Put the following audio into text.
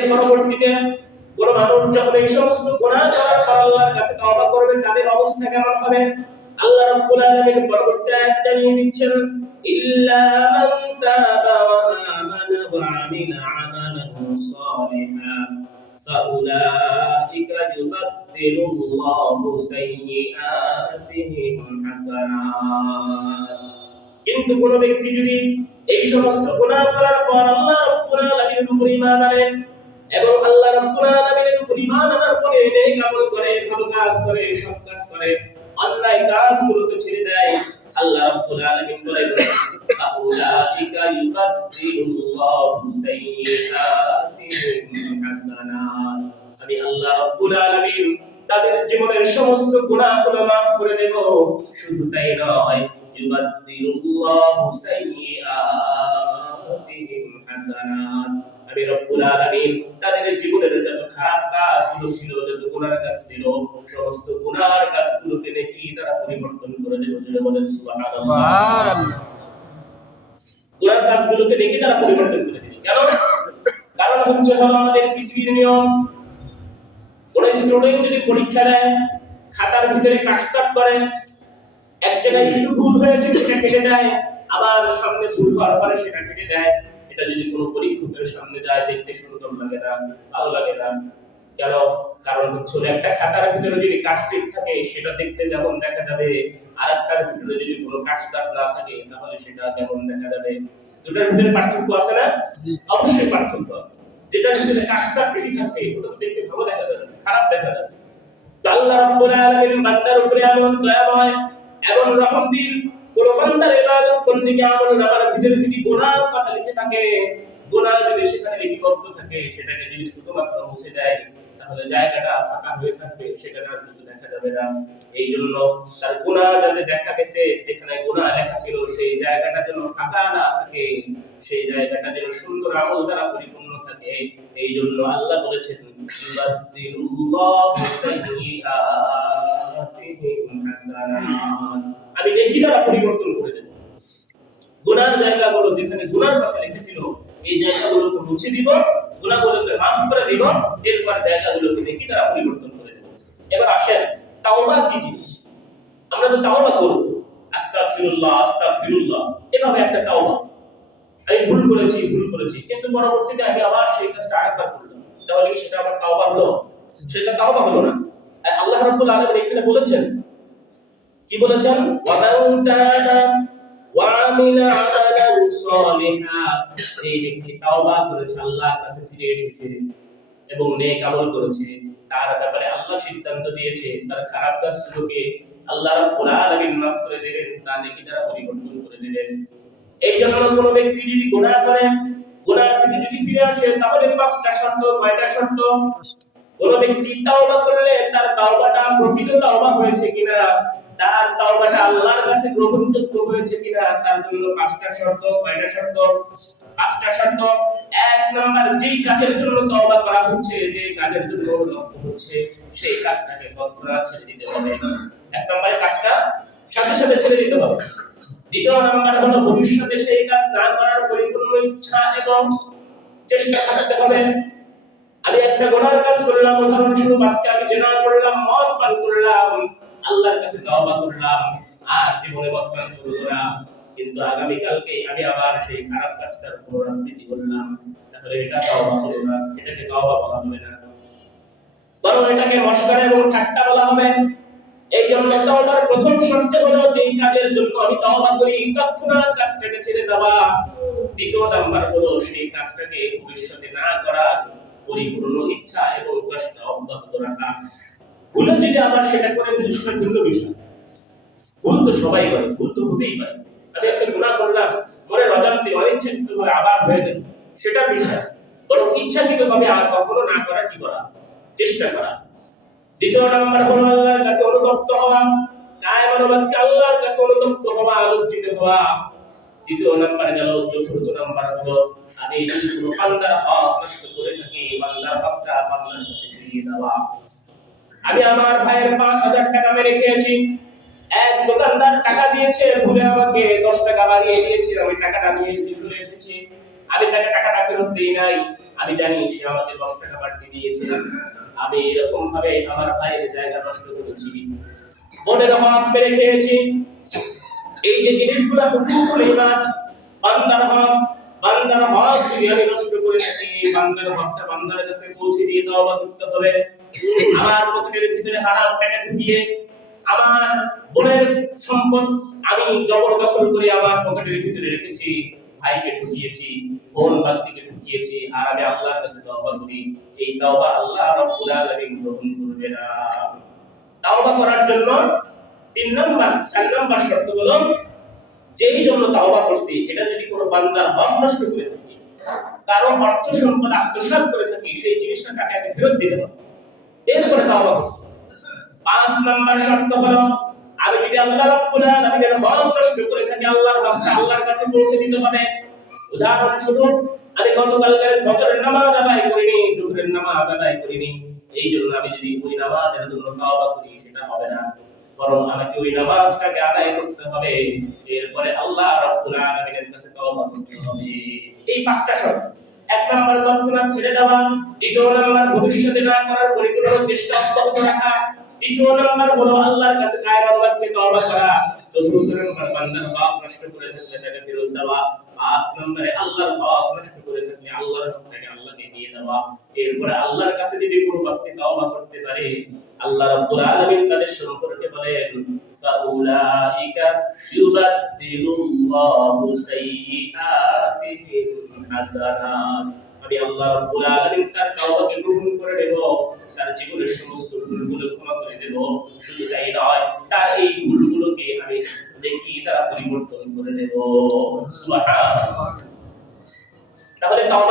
এর পরবর্তীতে কোন মানুষ যখন এই সমস্ত গুনাহ করার পর আল্লাহর কাছে তওবা করবে তাদের অবস্থা কেমন হবে আল্লাহ রাব্বুল আলামিন পরবর্তী আয়াতে জানিয়ে দিচ্ছেন ইল্লা মান তাবা ওয়া আমানা ওয়া আমিলা আমালান সালিহান ফাউলাইকা ইউবাদদিলুল্লাহু সাইয়্যাতিহিম হাসানাত। কিন্তু কোন ব্যক্তি যদি এই সমস্ত গুনাহ করার পর আল্লাহ রাব্বুল আলামিনের উপর ঈমান আনে এবং আল্লাহ রাব্বুল আলামিনের উপর ঈমান আনার পরে নেক আমল করে, ভালো কাজ করে, সৎ কাজ করে, অন্যায় কাজগুলোকে ছেড়ে দেয়, আল্লাহ রাব্বুল আলামিন বলেন ফাউলাইকা ইউবাদদিলুল্লাহু সাইয়্যাতিহিম হাসানাত। আমি আল্লাহ রাব্বুল আলামিন তাদের জীবনের সমস্ত গুনাহগুলো maaf করে দেব। শুধু তাই নয়, ইউবাদদিলুল্লাহু সাইয়্যাতিহিম হাসানাত। আমি রব্বুল আলামিন তাদের জীবনের যত খারাপ কাজগুলো ছিল, যত গুনার কাজ ছিল, সমস্ত গুনার কাজগুলোকে নেকি দ্বারা পরিবর্তন করে দেব। জোরে বলেন সুবহানাল্লাহ। গুনার কাজগুলোকে নেকি দ্বারা পরিবর্তন করে দেব। কেন? কারণ হচ্ছে হলো আমাদের পৃথিবীর নিয়ম। কোন স্টুডেন্ট যদি পরীক্ষা দেয়, খাতার ভিতরে কাটছাট করে, এক জায়গায় একটু ভুল হয়েছে সেটা কেটে দেয়, আবার সামনে ভুল হওয়ার পরে সেটা কেটে দেয়। এটা যদি কোনো পরীক্ষকের সামনে যায় দেখতে সুন্দর লাগে না, ভালো লাগে না। কেন? কারণ হচ্ছে একটা খাতার ভিতরে যদি কাটছাট থাকে সেটা দেখতে যেমন দেখা যাবে, আর একটার ভিতরে যদি কোনো কাটছাট না থাকে তাহলে সেটা কেমন দেখা যাবে। দুটার ভিতরে পার্থক্য আছে না? অবশ্যই পার্থক্য আছে। যেটার ভিতরে কাটছাট বেশি থাকে ওটা তো দেখতে ভালো দেখা যাবে, খারাপ দেখা যাবে। তো আল্লাহ রাব্বুল আলামিন বান্দার উপরে এমন দয়াময়, এমন রহমদিল, কোন বান্দার ইবাদত বন্দেগী আমল নামার ভিতরে যদি গুনাহর কথা লিখে থাকে, গুনাহ যদি সেখানে লিপিবদ্ধ থাকে, সেটাকে যদি শুধুমাত্র মুছে দেয় তাহলে জায়গাটা ফাঁকা হয়ে থাকবে, সেখানে আর কিছু দেখা যাবে না। এই জন্য তার গুনাহ যাতে দেখা গেছে, যেখানে গুনাহ লেখা ছিল সেই জায়গাটা যেন ফাঁকা না থাকে, সেই জায়গাটা যেন সুন্দর আমল দ্বারা পরিপূর্ণ থাকে। এই জন্য আল্লাহ বলেছেন ইউবাদদিলুল্লাহু সাইয়্যাতিহিম হাসানাত। আমি নেকি দ্বারা পরিবর্তন করে দেব। গুনার জায়গাগুলো যেখানে গুনার কথা লিখেছিল এই জায়গাগুলোকে মুছে দিব, গুনাহগুলোকে maaf করে দিব, এরপর জায়গাগুলোকে নেকি দ্বারা পরিবর্তন করে দেব। এবার আসেন তাওবা কি জিনিস? আমরা তো তাওবা করব, আস্তাগফিরুল্লাহ আস্তাগফিরুল্লাহ, এভাবে একটা তাওবা। আমি ভুল করেছি, কিন্তু পরবর্তীতে আমি আবার সেই কাজটা আরেকবার করলাম, তাহলে কি সেটা আমার তাওবা হলো? সেটা তাওবা হলো না। আর আল্লাহ রাব্বুল আলামিন এখানে বলেছেন, কি বলেছেন? ওয়া মান তাবা ওয়া আমিলা আমালান সালিহা। এই ব্যক্তি তাওবা করেছে, আল্লাহর কাছে ফিরে এসেছে এবং নেক আমল করেছে, তার ব্যাপারে আল্লাহ সিদ্ধান্ত দিয়েছে তার খারাপ কাজগুলোকে আল্লাহ রাব্বুল আলামিন maaf করে দেবেন, তা নেকি দ্বারা পরিবর্তন করে দেবেন। এই জন্য কোন ব্যক্তি যদি গুনাহ করে, গুনাহ থেকে যদি ফিরে আসে তাহলে পাঁচটা শর্ত। কয়টা শর্ত? কোন ব্যক্তি তাওবা করলে তার তাওবাটা প্রকৃত তাওবা হয়েছে কিনা, তার তাওবাটা আল্লাহর কাছে গ্রহণযোগ্য হয়েছে কিনা, তার জন্য পাঁচটা শর্ত। কয়টা শর্ত? পাঁচটা শর্ত। এক নাম্বার, যেই কাজের জন্য তওবা করা হচ্ছে, যে কাজের জন্য অনুতপ্ত হচ্ছে, সেই কাজটাকে তৎক্ষণাৎ ছেড়ে দিতে হবে। এক নম্বরে কাজটা সাথে সাথে ছেড়ে দিতে হবে। দ্বিতীয় নাম্বার হলো ভবিষ্যতে সেই কাজ না করার পরিপূর্ণ ইচ্ছা এবং চেষ্টা থাকতে হবে। আমি একটা গুনাহ কাজ করলাম, উদাহরণস্বরূপ আজকে আমি জিনা করলাম, মদ পান করলাম, আল্লাহর কাছে তওবা করলাম, আর জীবনে মদ পান করব না, কিন্তু আগামী কালকে আমি আবার সেই খারাপ কাজটার পুনরাবৃত্তি করলাম, তাহলে এটা তওবা হলো না, এটাকে তওবা বলা হবে না, বরং এটাকে মশকরা এবং ঠাট্টা বলা হবে। এই জন্য তওবার প্রথম শর্ত হলো যেই কাজের জন্য আমি তওবা করি তৎক্ষণাৎ কাজটাকে ছেড়ে দেওয়া। দ্বিতীয় নাম্বার হলো সেই কাজটাকে ভবিষ্যতে না করার পরিপূর্ণ ইচ্ছা এবং চেষ্টা অব্যাহত রাখা। ভুল যদি আমরা সেটা করে ফেলি সেটা ভিন্ন বিষয়। ভুল তো সবাই করে, ভুল তো হতেই পারে। আমি একটা গুনাহ করলাম, মনের অজান্তে অনিচ্ছাকৃতভাবে আবার হয়ে গেল, সেটা বিষয়। বরং ইচ্ছাকৃতভাবে আর কখনো না করা কি করা, চেষ্টা করা। দ্বিতীয় নাম্বার হলো আল্লাহর কাছে অনুতপ্ত হওয়া, কায়মান বাক্যে আল্লাহর কাছে অনুতপ্ত হওয়া, লজ্জিত হওয়া। তৃতীয় নাম্বার গেল। চতুর্থ নাম্বার হলো আমি যদি কোনো বান্দার হক নষ্ট করে থাকি, বান্দার হকটা বান্দার কাছে ফিরিয়ে দেওয়া। আমি আমার ভাইয়ের 5000 টাকা মেরে খেয়েছি, এক দোকানদার টাকা দিয়েছে, ভুলে আমাকে 10 টাকা বাড়িয়ে দিয়েছে, আমি টাকাটা নিয়ে চলে এসেছি, আমি তাকে টাকাটা ফেরত দেই নাই, আমি জানি সে আমাকে 10 টাকা বাড়তি দিয়েছে, আমি এরকম ভাবে আমার ভাইয়ের জায়গা নষ্ট করেছি, বোনের হক মেরে খেয়েছি। এই যে জিনিসগুলো হুকুকুল ইবাদ, বান্দার হক যদি আমি নষ্ট করে থাকি, বান্দার হকটা বান্দার কাছে পৌঁছে দিয়ে তওবা করতে হবে। আমার পকেটের ভিতরে হারাম টাকা ঢুকিয়ে আমার বোনের সম্পদ আমি জবরদখল করে আমার পকেটের ভিতরে রেখেছি, ভাইকে ঢুকিয়েছি, বোন বাগনিকে ঢুকিয়েছি, আর আমি আল্লাহর কাছে তওবা করি, এই তওবা আল্লাহ রাব্বুল আলামিন গ্রহণ করবে না। তওবা করার জন্য 4 নম্বর শর্ত হলো, যেই জন্য তওবা করছি এটা যদি কোনো বান্দার হক নষ্ট করে থাকি, কারো অর্থ সম্পদ আত্মসাৎ করে থাকি, সেই জিনিসটা তাকে আগে ফেরত দিতে হবে, এরপরে তওবা করতে হবে। 5 নম্বর শর্ত হলো, আমি যদি আল্লাহ রাব্বুল আলামিনের হক নষ্ট করে থাকি, আল্লাহর হকটা আল্লাহর কাছে পৌঁছে দিতে হবে। উদাহরণস্বরূপ, আমি গতকালকের ফজরের নামাজ আদায় করিনি, জোহরের নামাজ আদায় করিনি, এই জন্য আমি যদি ওই নামাজের জন্য তওবা করি সেটা হবে না, বরং আমাকে ওই নামাজটাকে আদায় করতে হবে, এরপরে আল্লাহ রাব্বুল আলামিনের কাছে তওবা করতে হবে। এই 5টা শর্ত। 1 নম্বর তৎক্ষণাৎ ছেড়ে দেওয়া, 2 নম্বর ভবিষ্যতে না করার পরিকল্পনা চেষ্টা অব্যাহত রাখা, 3 নম্বর হলো আল্লাহর কাছে কায়মান বাক্যে তওবা করা, 4 নম্বর বান্দার হক নষ্ট করে থাকলে তাকে ফেরত দেওয়া, 5 নম্বরে আল্লাহর হক নষ্ট করে থাকলে আল্লাহর হকটাকে আল্লাহকে দিয়ে দেওয়া। এরপরে আল্লাহর কাছে যদি কোনো ব্যক্তি তওবা করতে পারে, আল্লাহ রাব্বুল আলামিন তাদের সম্পর্কে বলেন, ফাউলাইকা ইউবাদদিলুল্লাহু সাইয়্যাতিহিম হাসানাত। আমি আল্লাহ রাব্বুল আলামিন তার তওবাকে গ্রহণ করে নেব, তার জীবনের সমস্ত ভুলগুলো ক্ষমা করে দেব। শুধু তাই নয়, তার এই ভুলগুলোকে আমি নেকি দ্বারা পরিবর্তন করে দেব। সুবহানাল্লাহ। তাহলে তওবা